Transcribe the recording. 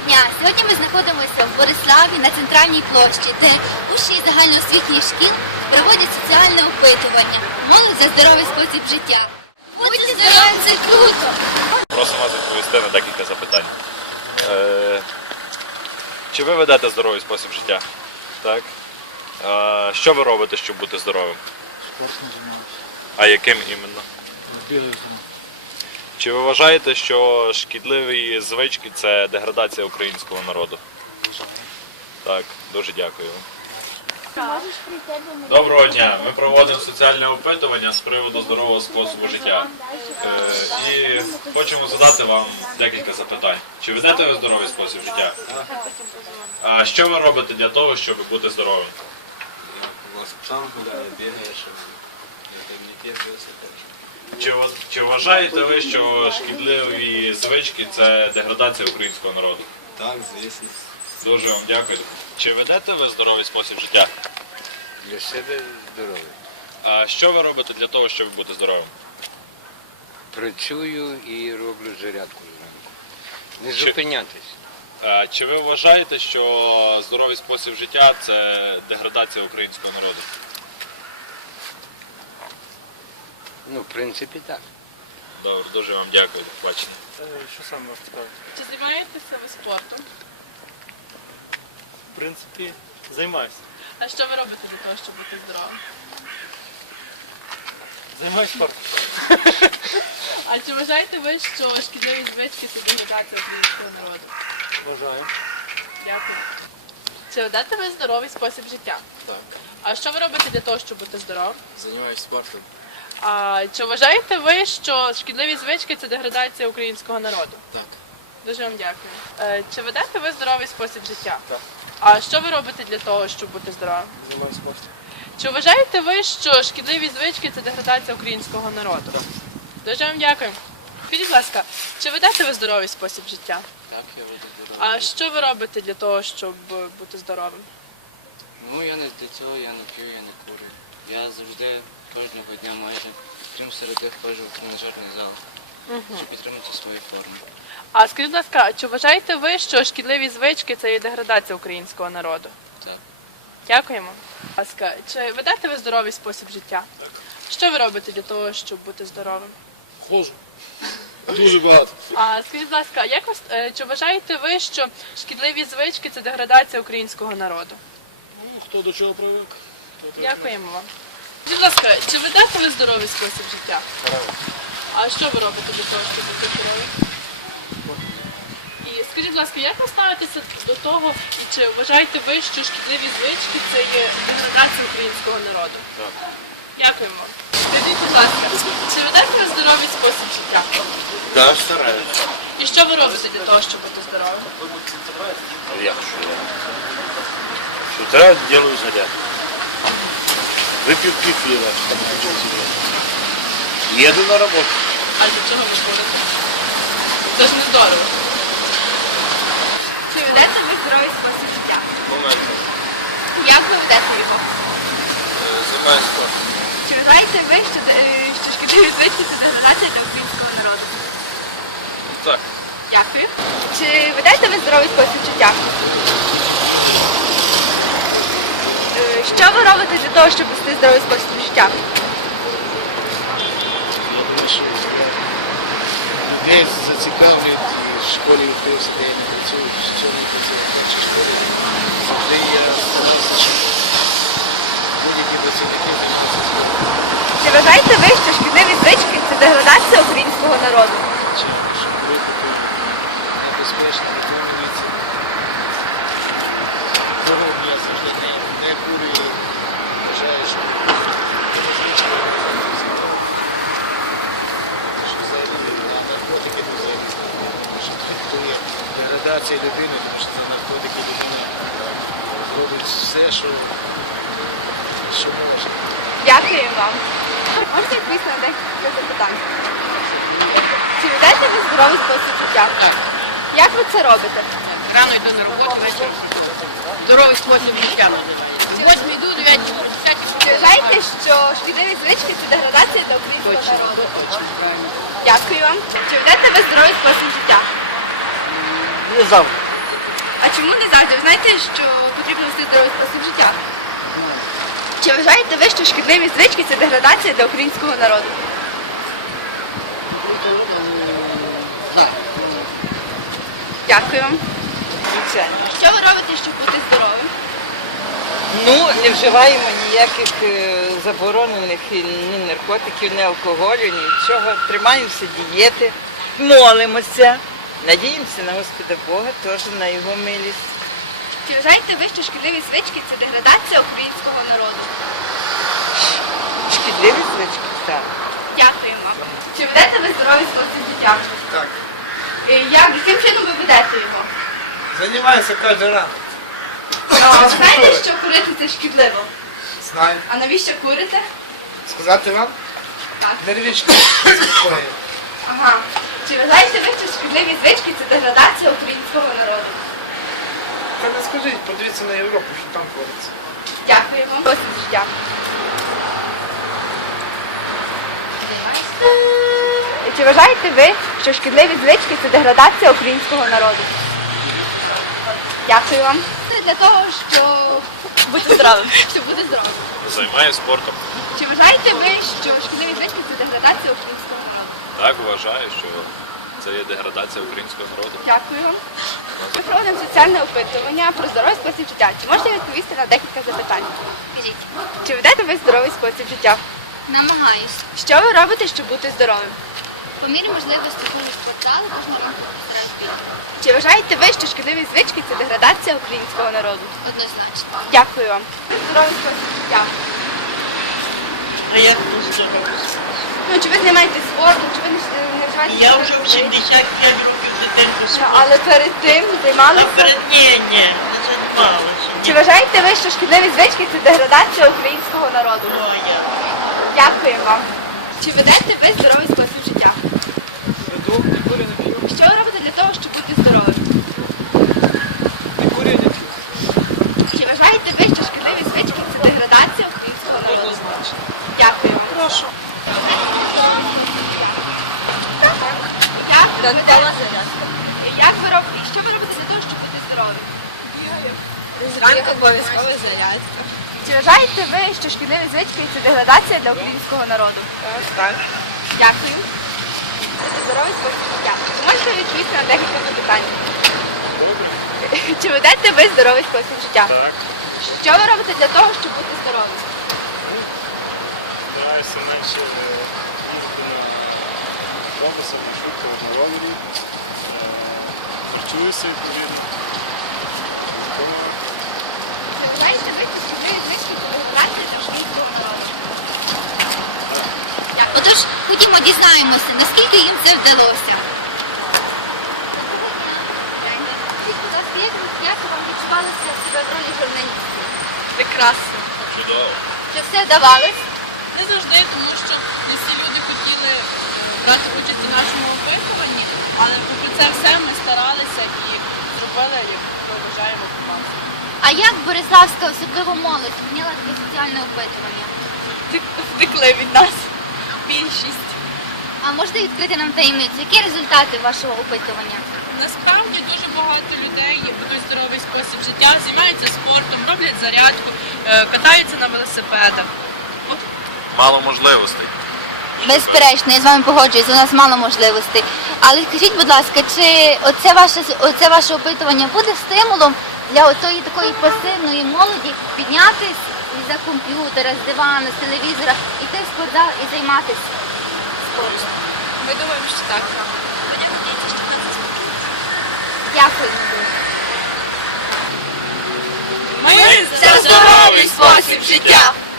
дня! Сьогодні ми знаходимося в Бориславі на центральній площі, де учні загальноосвітніх шкіл проводять соціальне опитування. Молодь за здоровий спосіб життя. Будьте здорові, це круто! Просимо вас відповісти на декілька запитань. Чи ви ведете здоровий спосіб життя? Так. Що ви робите, щоб бути здоровим? Спортом займаюся. А яким іменно? Бігаю. Чи ви вважаєте, що шкідливі звички – це деградація українського народу? Так, дуже дякую. Доброго дня! Ми проводимо соціальне опитування з приводу здорового способу життя. І хочемо задати вам декілька запитань. Чи ведете ви здоровий спосіб життя? А що ви робите для того, щоб бути здоровим? Сам гуляю, бігаю, щоб не велосипед. Чи вважаєте ви, що шкідливі звички – це деградація українського народу? Так, звісно. Дуже вам дякую. Чи ведете ви здоровий спосіб життя? Для себе здоровий. А що ви робите для того, щоб бути здоровим? Працюю і роблю зарядку зранку. Не зупинятись. Чи ви вважаєте, що здоровий спосіб життя – це деградація українського народу? Ну, в принципі, так. Добре, дуже вам дякую. До побачення. Що саме вас цікавить? Чи займаєтеся ви спортом? В принципі, займаюся. А що ви робите для того, щоб бути здоровим? Займаюся спортом. А чи вважаєте ви, що шкідливі звички це деградація українського народу? Вважаю. Дякую. Чи ведете ви здоровий спосіб життя? Так. А що ви робите для того, щоб бути здоровим? Займаюся спортом. А чи вважаєте ви, що шкідливі звички це деградація українського народу? Так. Дуже вам дякую. Чи ведете ви здоровий спосіб життя? Так. А що ви робите для того, щоб бути здоровим? Займаюся спортом. Чи вважаєте ви, що шкідливі звички це деградація українського народу? Так. Дуже вам дякую. Скажіть, будь ласка, чи ведете ви здоровий спосіб життя? Так, я веду здоровий. А що ви робите для того, щоб бути здоровим? Ну, я не для цього, я не п'ю, я не курю. Я завжди, кожного дня майже, крім середи, ходжу в тренажерний зал, щоб підтримати свою форму. А скажіть, будь ласка, чи вважаєте ви, що шкідливі звички це є деградація українського народу? Так. Дякуємо. Будь ласка, чи ведете ви здоровий спосіб життя? Так. Що ви робите для того, щоб бути здоровим? Ходжу. Дуже багато. А скажіть, будь ласка, чи вважаєте ви, що шкідливі звички це деградація українського народу? Ну, хто до чого привик? Дякуємо вам. Скажіть, будь ласка, чи ведете ви здоровий спосіб життя? А що ви робите для того, щоб бути здоровим? І скажіть, будь ласка, як ви ставитеся до того, і чи вважаєте ви, що шкідливі звички це є деградація українського народу? Так. Дякуємо вам. Скажіть, будь ласка, чи ведете ви здоровий спосіб життя? Так, стараюся. І що ви робите для того, щоб бути здоровим? Я с утра делаю зарядку. Выпью пива. Еду на работу. А для чого ви курите? Це ж не здорово. Чи ведете ви здоровий спосіб життя? Моментом. Як ви ведете його? Займаюся спортом. Чи вважаєте ви, що шкідливі звички це деградація для українського народу? Так. Дякую. Чи ведете ви здоровий спосіб життя? Що ви робите для того, щоб вести здоровий спосіб життя? Я думаю, що людей зацікавлюють і в школі вбився, де я не працюю, що не працюю в іншій школі. Завжди я стараюся, щоб будь-які працівники займаються спортом. Чи вважаєте ви, що шкідливі звички це деградація українського народу? Щоб випити небезпечно, притомлюється. Здоров'я я завжди не курю. Вважаю, що це звичка, що взагалі на наркотики не взагалі що диктує деградація людини, тому що за наркотики людина робить все, що може. Дякую вам. Можете відповісти на декілька запитань? Чи ведете ви здоровий спосіб життя? Так. Як ви це робите? Рано йду на роботу, ввечері. Здоровий спосіб життя. Восьмі йду, 9 Чи вважаєте, що шкідливі звички це деградація для українського народу? Дякую вам. Чи ведете ви здоровий спосіб життя? Не завжди. чому не завжди? Ви знаєте, що потрібно вести здоровий спосіб життя? Чи вважаєте ви, що шкідливі звички – це деградація для українського народу? Знаю. Дякую вам. Звичайно. Що ви робите, щоб бути здоровим? Ну, не вживаємо ніяких заборонених ні наркотиків, ні алкоголю, нічого. Тримаємося дієти, молимося, надіємося на Господа Бога, теж на Його милість. Чи вважаєте ви, що шкідливі звички – це деградація українського народу? Шкідливі звички, так. Дякую вам. Чи ведете ви здоровий спосіб життя? Так. Яким чином ви ведете його? Займаюся кожен ранок. Ви знаєте, що курити це шкідливо? Знаю. А навіщо курите? Сказати вам? Так. Нервічно. Спокою. Ага. Чи вважаєте ви, що шкідливі звички – це деградація українського народу? Та не скажіть, подивіться на Європу, що там твориться. Дякую вам. Спосіб життя. Чи вважаєте ви, що шкідливі звички – це деградація українського народу? Дякую вам. Це для того, щоб бути здоровим. Щоб бути здоровим. Займаюся спортом. Чи вважаєте ви, що шкідливі звички – це деградація українського народу? Так, вважаю, що це є деградація українського народу. Дякую вам. Ми проводимо соціальне опитування про здоровий спосіб життя. Чи можете відповісти на декілька запитань? Скажіть. Чи ведете ви здоровий спосіб життя? Намагаюсь. Що ви робите, щоб бути здоровим? По мірі можливості ходжу в спортзал, кожного ранку постараюсь бігати. Чи вважаєте ви, що шкідливі звички – це деградація українського народу? Однозначно. Дякую вам. Здоровий спосіб життя. А як здоровий спосіб? Ну, чи ви займаєтесь спортом, чи ви не вживаєте? Я вже в 75 років дитинку спорту. Але перед тим А займалися? ні, не займалася. Чи вважаєте ви, що шкідливі звички – це деградація українського народу? Моя. Дякую вам. Чи ведете ви здоровий спосіб життя? Веду, не курю, не п'ю. Що ви робите для того, щоб бути здоровим? Не курю, не п'ю. Чи вважаєте ви, що шкідливі звички – це деградація українського народу? Однозначно. Дякую вам. Прошу. Як ви робите? Що ви робите для того, щоб бути здоровим? Зранку обов'язково зарядка. Чи вважаєте ви, що шкідливі звички – це деградація для українського народу? Так. Дякую. Це здоровий спосіб життя. Чи можете відповісти на декілька запитань? Чи ведете ви здоровий спосіб життя? Так, Що ви робите для того, щоб бути здоровим? стараюся менше їздити на автобусах, маршрутках, на ровері. Харчуюся відповідно. Чи вважаєте ви, що шкідливі звички – це деградація для українського народу? Отож, ходімо дізнаємося, наскільки їм це вдалося. Скажіть, будь ласка, як вам відчувалося себе в ролі журналістів? Прекрасно. Чудово. Чи все вдавалось? Не завжди, тому що не всі люди хотіли брати участь у нашому опитуванні, але попри це все ми старалися і зробили, як ми вважаємо, команду. А як Бориславська, особливо молодь, прийняла таке соціальне опитування? Втекли від нас. Більшість. А можете відкрити нам таємницю? Які результати вашого опитування? Насправді дуже багато людей ведуть здоровий спосіб життя, займаються спортом, роблять зарядку, катаються на велосипедах. Мало можливостей. Безперечно, я з вами погоджуюсь, у нас мало можливостей. Але скажіть, будь ласка, чи оце ваше опитування буде стимулом для отої такої пасивної молоді піднятись із-за комп'ютера, з дивана, з телевізора, йти в спортзал і займатися спортом? Ми думаємо, що так. Дякую. Ми Це здоровий спосіб життя.